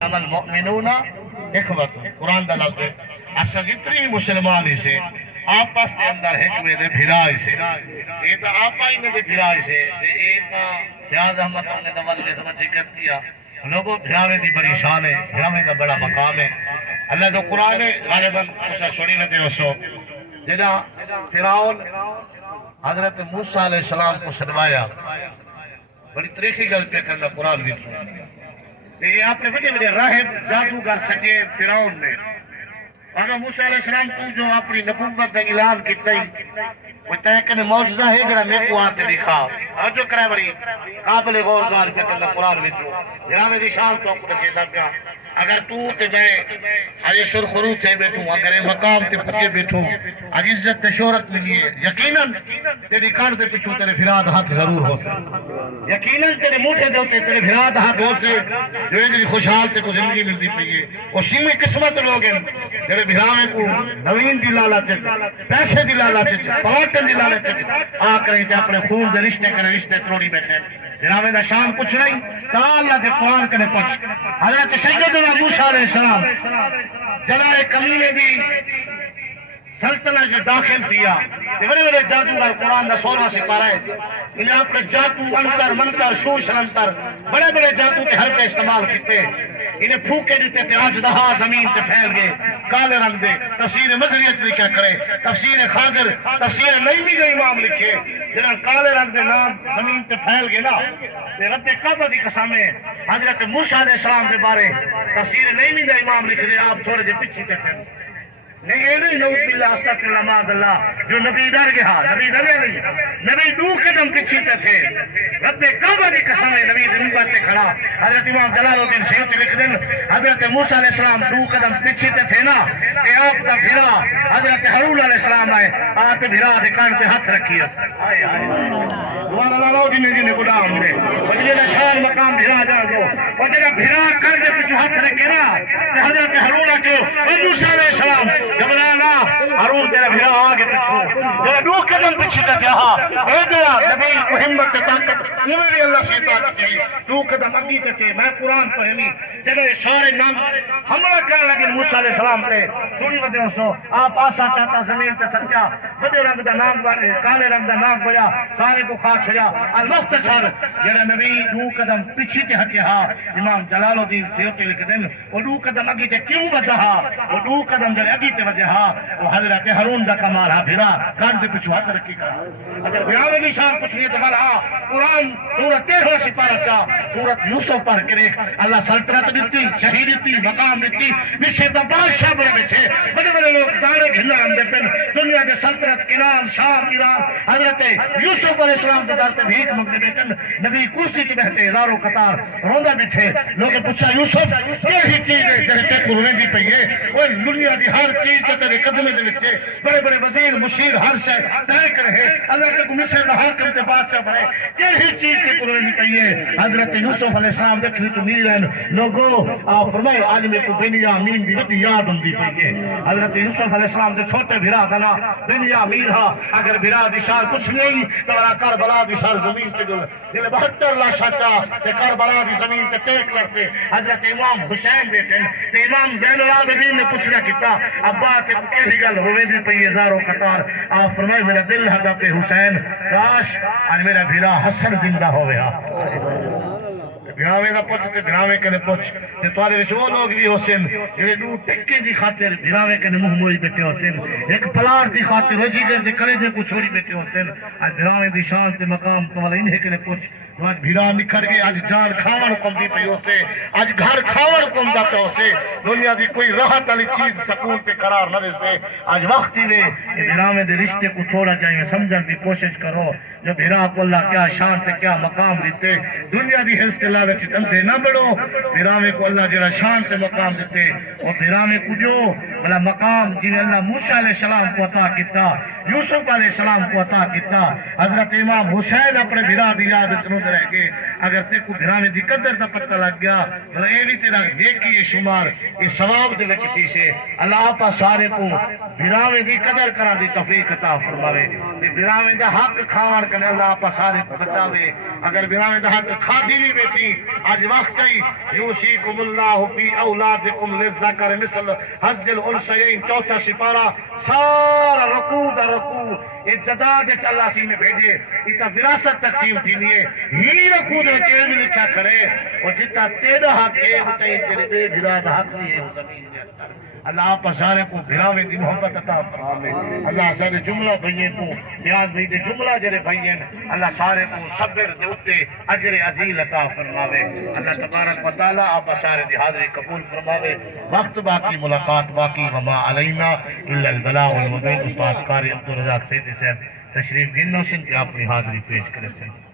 المؤمنون اخوت قرآن دا لفظ ہے اصلا جتنی مسلمان ہی سے آپس کے اندر حکمے دے بھرائی سے یہ تو آپا ہی میں دے بھرائی سے یہ تو فیاض احمد نے تو وجہ سمجھ ذکر کیا لوگوں بھراوے دی بڑی شان ہے بھراوے دا بڑا مقام ہے اللہ تو قرآن غالباً اسے سنی نہ دے اسو جنا فرعون حضرت موسیٰ علیہ السلام کو سنوایا بڑی تاریخی گل پہ کرنا قرآن بھی یہ آپ نے بڑے بڑے راہب جادوگر سجے فرعون نے اگر موسیٰ علیہ السلام کو جو اپنی نبوت کا اعلان کیتا ہی وہ تحقیق معجزہ ہے جڑا میں کو آتے لکھا اور جو کرے بڑی قابل غور گار پہ کرنا قرآن وچوں جہاں میری شان تو کو دسے دا اگر تو تے میں حجی سرخرو تھے بیٹھوں اگر مقام تے پکے بیٹھوں عزت تے شہرت ملی ہے یقیناً تیری کان تے پچھو تیرے پھراد ہاتھ ضرور ہو سے یقیناً تیرے موٹے دے ہوتے تیرے پھراد ہاتھ ہو سے جو ایجری خوشحال تے کو زندگی ملتی پئی ہے وہ شیمیں قسمت لوگ ہیں تیرے بھراویں کو نوین دی لالچ پیسے دی لالچ پلاٹن دی لالچ آ کریں تے اپنے خون دے رشتے کرے رشتے تروڑی بیٹھے جنابے دا شام کچھ نہیں تا اللہ دے قرآن کنے کچھ حضرت سیدنا موسیٰ علیہ السلام جناب کمینے دی سلطنت جو داخل کیا بڑے بڑے جادوگر قرآن دا 16 ستارہ ہے انہیں اپنے جادو انتر منتر شوش انتر بڑے بڑے جادو کے ہر پہ استعمال کیتے انہیں پھوکے دیتے تھے آج دہا زمین تے پھیل گئے کالے رنگ دے تفسیر مذہریت لکھا کرے تفسیر خاضر تفسیر نعیمی کا امام لکھے جنہاں کالے رنگ دے نام زمین تے پھیل گئے نا رب کعبہ دی قسمیں حضرت موسیٰ علیہ السلام دے بارے تفسیر نعیمی کا امام لکھ دے آپ تھوڑے دے پیچھے تھے نہیں یہ نہیں نعوذ باللہ استغفر معاذ اللہ جو نبی ڈر گیا نبی ڈرے نہیں نبی 2 قدم پیچھے تھے رب کعبہ دی قسم ہے نبی منبر پہ کھڑا حضرت امام جلال الدین سیوطی لکھ دیں حضرت موسیٰ علیہ السلام 2 قدم پیچھے تھے نا کہ آپ کا بھرا حضرت ہارون علیہ السلام آئے آتے بھرا دے کان پہ ہاتھ رکھیے آئے آئے دوبارہ لاؤ جنہیں غلام نے وجہ شان مقام بھرا جا دو وجہ بھرا کر دے پیچھے ہاتھ رکھے نا کہ حضرت ہارون آکے موسیٰ علیہ السلام جبرانا ہارون تیرا بھرا آگے پیچھو جب 2 قدم پیچھے تھے اے دیا نبی محمد طاقت انہیں بھی اللہ سے طاقت چاہیے 2 قدم اگی تھے میں قرآن پڑھنی جب سارے نام حملہ کرنے لگے موسیٰ علیہ السلام پہ سنی ودے سو آپ آسا چاہتا زمین پہ سچا بدے رنگ دا نام کالے رنگ دا نام گویا سارے کو خاک چھڑا المختصر جڑا نبی 2 قدم پیچھے تے ہٹے ہا امام جلال الدین سیوطی لکھ دین وہ 2 قدم اگی تے کیوں وجہ وہ 2 قدم جڑے اگی تے وجہ وہ حضرت ہارون دا کمال ہا بھرا کان دے پیچھے ہاتھ رکھی کرا اگر بھرا دی شان کچھ نہیں تو بلا قرآن سورۃ 13 سپارہ چا سورۃ یوسف پڑھ کے دیکھ اللہ سلطنت دیتی شہید دیتی مقام دیتی پیچھے تو بادشاہ بڑے بیٹھے بڑے بڑے لوگ دارے گھنا اندر پہ دنیا کے سلطنت ایران شام ایران حضرت یوسف علیہ السلام کے دار پہ بھیک منگتے بیٹھے نبی کرسی کی بہتے ہزاروں قطار روندہ بیٹھے لوگ پوچھا یوسف یہی چیز ہے تیرے تے قرآن دی پئی ہے وہ دنیا دی ہر چیز تے تیرے قدمے دے وچ بڑے بڑے وزیر مشیر ہر شے طے کرے اللہ کے مصر دا حاکم تے بادشاہ بنے یہی چیز تے قرآن دی پئی ہے حضرت یوسف علیہ السلام دیکھنی تو نہیں رہن لوگوں آپ فرمائے آج میں کو بنیامین دی وڈی یاد ہوندی پئی ہے حضرت یوسف علیہ السلام دے چھوٹے بھرا دا نا بنیامین ہا اگر بھرا دی شان کچھ نہیں تو کربلا دی شان زمین تے گل جے 72 لاش چا تے کربلا دی زمین تے ٹیک لگتے حضرت امام حسین بیٹھے تے امام زین العابدین نے پوچھنا کیتا ابا تے کیسی گل ہوے دی پئی ہزاروں قطار آپ فرمائے میرا دل ہے پہ حسین کاش اج میرا بھرا حسن زندہ ہوے ہا بھراوے دا پوچھ تے بھراوے کنے پوچھ تے تواڈے وچ وہ لوگ بھی ہوسن جڑے 2 ٹکے دی خاطر بھراوے کنے منہ موئی بیٹھے ہوسن ایک پلاٹ دی خاطر روزی کر دے کلیجے کو چھوڑی بیٹھے ہوسن اج بھراوے دی شان تے مقام تو والا انہیں کنے پوچھ آج بھیرا نکھر گئے اج جان کھاون کم دی پئی ہوسے اج گھر کھاون کم دا پے ہوسے دنیا دی کوئی راحت والی چیز سکون تے قرار نہ دے اج وقت ہی وے کہ بھراوے دے رشتے کو تھوڑا چاہیے سمجھن دی کوشش کرو جو بھرا کو اللہ کیا شان تے کیا مقام دیتے دنیا دی حس تے لالچ اندھے نہ بڑھو بھراوے کو اللہ جڑا شان تے مقام دیتے اور بھراوے کو جو بلا مقام جنہیں اللہ موسیٰ علیہ السلام کو عطا کیتا یوسف علیہ السلام کو عطا کیتا حضرت امام حسین اپنے بھرا دی یاد اتنود رہ گئے اگر تے کو بھراوے دی قدر دا پتہ لگ گیا بلا اے بھی تیرا نیکی یہ شمار یہ ثواب دے وچ تھی سے اللہ آپا سارے کو بھراوے دی قدر کرا دی توفیق عطا فرماوے بھراوے دا حق کھاوان کنے اللہ آپا سارے کو بچاوے اگر بھراوے دا حق کھا دی بھی بیٹھی آج وقت ہی یوصیکم اللہ فی اولادکم للذکر مثل حظ الانثیین، چوتھا سپارہ سارا رکوع دا رکوع اجداد اللہ سی میں بھیجے ایتا وراثت تقسیم تھی لیے ہی رکوع دے چیز میں لکھا کرے اور جتا تیرا حق ہے ہوتا ہے تیرے بے براد حق ہے زمین میں اللہ آپ سارے کو بھراوے دی محبت عطا فرمائے اللہ سارے جملہ بھئیے کو نیاز بھئی دے جملہ جرے بھئیے اللہ سارے کو صبر دے اتے اجر عزیل عطا فرمائے اللہ تبارک و تعالی آپ سارے دی حاضری قبول فرمائے وقت باقی ملاقات باقی وما علینا الا البلاغ والمبین استاد قاری عبدالرزاق سیدی صاحب تشریف گنو سن کہ آپ کی حاضری پیش کرے سن